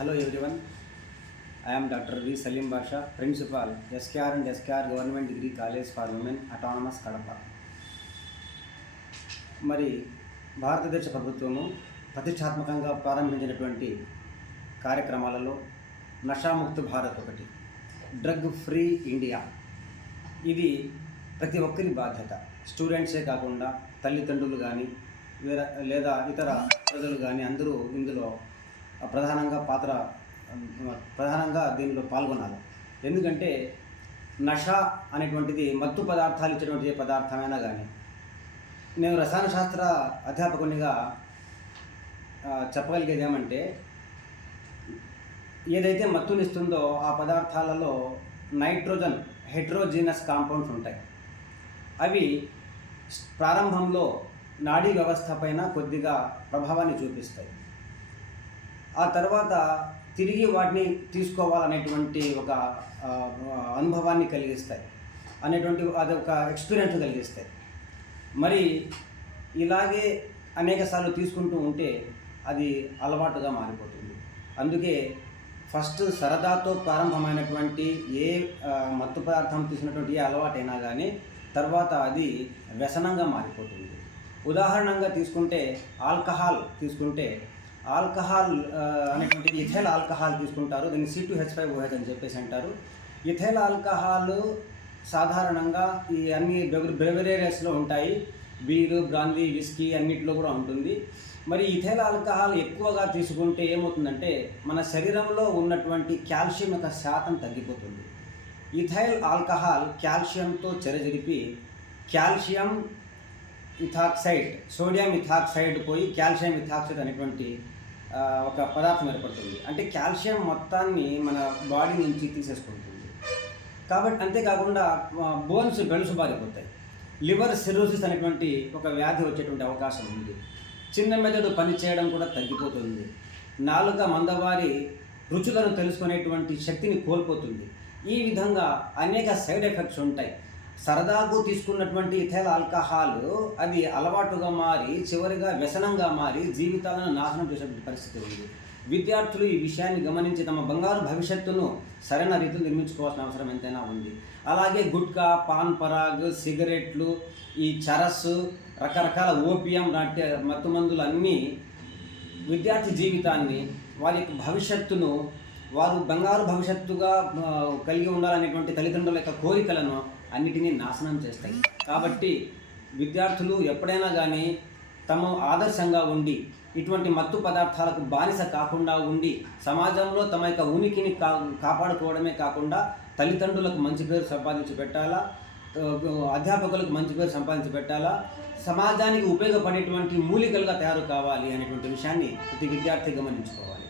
Hello everyone, I am Dr. V. Salim Basha, Principal, SKR and SKR Government Degree College for Women, Autonomous Kadapa. మరి భారతదేశ ప్రభుత్వము ప్రతిష్టాత్మకంగా ప్రారంభించినటువంటి కార్యక్రమాలలో నషాముక్త భారత్ ఒకటి, డ్రగ్ ఫ్రీ ఇండియా. ఇది ప్రతి ఒక్కరి బాధ్యత. స్టూడెంట్సే కాకుండా తల్లిదండ్రులు కానీ లేదా ఇతర ప్రజలు కానీ అందరూ ఇందులో ప్రధానంగా దీనిలో పాల్గొనాలి. ఎందుకంటే నష అనేటువంటిది మత్తు పదార్థాలు ఇచ్చేటువంటి ఏ పదార్థమైనా కానీ, నేను రసాయన శాస్త్ర అధ్యాపకునిగా చెప్పగలిగేది ఏమంటే, ఏదైతే మత్తునిస్తుందో ఆ పదార్థాలలో నైట్రోజన్ హెట్రోజీనస్ కాంపౌండ్స్ ఉంటాయి. అవి ప్రారంభంలో నాడీ వ్యవస్థ పైన కొద్దిగా ప్రభావాన్ని చూపిస్తాయి. ఆ తర్వాత తిరిగి వాటిని తీసుకోవాలనేటువంటి ఒక అనుభవాన్ని కలిగిస్తాయి, అది ఒక ఎక్స్పీరియన్స్ కలిగిస్తాయి. మరి ఇలాగే అనేకసార్లు తీసుకుంటూ ఉంటే అది అలవాటుగా మారిపోతుంది. అందుకే ఫస్ట్ సరదాతో ప్రారంభమైనటువంటి ఏ మత్తు పదార్థం తీసుకున్నటువంటి ఏ అలవాటైనా కానీ తర్వాత అది వ్యసనంగా మారిపోతుంది. ఉదాహరణంగా తీసుకుంటే ఆల్కహాల్ అనేటువంటిది ఇథైల్ ఆల్కహాల్ తీసుకుంటారు. దీన్ని C2H5OH అని చెప్పేసి అంటారు. ఇథైల్ ఆల్కహాల్ సాధారణంగా ఈ అన్ని బ్రెవరేరియస్లో ఉంటాయి. బీరు, బ్రాందీ, విస్కీ అన్నిటిలో కూడా ఉంటుంది. మరి ఇథైల్ ఆల్కహాల్ ఎక్కువగా తీసుకుంటే ఏమవుతుందంటే మన శరీరంలో ఉన్నటువంటి కాల్షియం యొక్క శాతం తగ్గిపోతుంది. ఇథైల్ ఆల్కహాల్ కాల్షియంతో చెరజరిపి కాల్షియం ఇథాక్సైడ్, సోడియం ఇథాక్సైడ్ పోయి కాల్షియం ఇథాక్సైడ్ అనేటువంటి ఒక పదార్థం ఏర్పడుతుంది. అంటే కాల్షియం మొత్తాన్ని మన బాడీ నుంచి తీసేసుకుంటుంది. కాబట్టి అంతేకాకుండా బోన్స్ బెలుసుబారిపోతాయి. లివర్ సిరోసిస్ అనేటువంటి ఒక వ్యాధి వచ్చేటువంటి అవకాశం ఉంది. చిన్న మెదడు పనిచేయడం కూడా తగ్గిపోతుంది. నాలుక మందవారి రుచులను తెలుసుకునేటువంటి శక్తిని కోల్పోతుంది. ఈ విధంగా అనేక సైడ్ ఎఫెక్ట్స్ ఉంటాయి. సరదాకు తీసుకున్నటువంటి ఇథైల్ ఆల్కహాల్ అది అలవాటుగా మారి చివరిగా వ్యసనంగా మారి జీవితాలను నాశనం చేసేటువంటి పరిస్థితి ఉంది. విద్యార్థులు ఈ విషయాన్ని గమనించి తమ బంగారు భవిష్యత్తును సరైన రీతిలో నిర్మించుకోవాల్సిన అవసరం ఎంతైనా ఉంది. అలాగే గుట్కా, పాన్ పరాగ్, సిగరెట్లు, ఈ చరస్, రకరకాల ఓపియం లాంటి మత్తుమందులు అన్నీ విద్యార్థి జీవితాన్ని, వారి యొక్క భవిష్యత్తును, వారు బంగారు భవిష్యత్తుగా కలిగి ఉండాలనేటువంటి తల్లిదండ్రుల యొక్క కోరికలను అన్నిటినీ నాశనం చేస్తాయి. కాబట్టి విద్యార్థులు ఎప్పుడైనా కానీ తమ ఆదర్శంగా ఉండి ఇటువంటి మత్తు పదార్థాలకు బానిస కాకుండా ఉండి సమాజంలో తమ యొక్క ఉనికిని కాపాడుకోవడమే కాకుండా తల్లిదండ్రులకు మంచి పేరు సంపాదించి పెట్టాలా, అధ్యాపకులకు మంచి పేరు సంపాదించి పెట్టాలా, సమాజానికి ఉపయోగపడేటువంటి మూలికలుగా తయారు కావాలి అనేటువంటి విషయాన్ని ప్రతి విద్యార్థి గమనించుకోవాలి.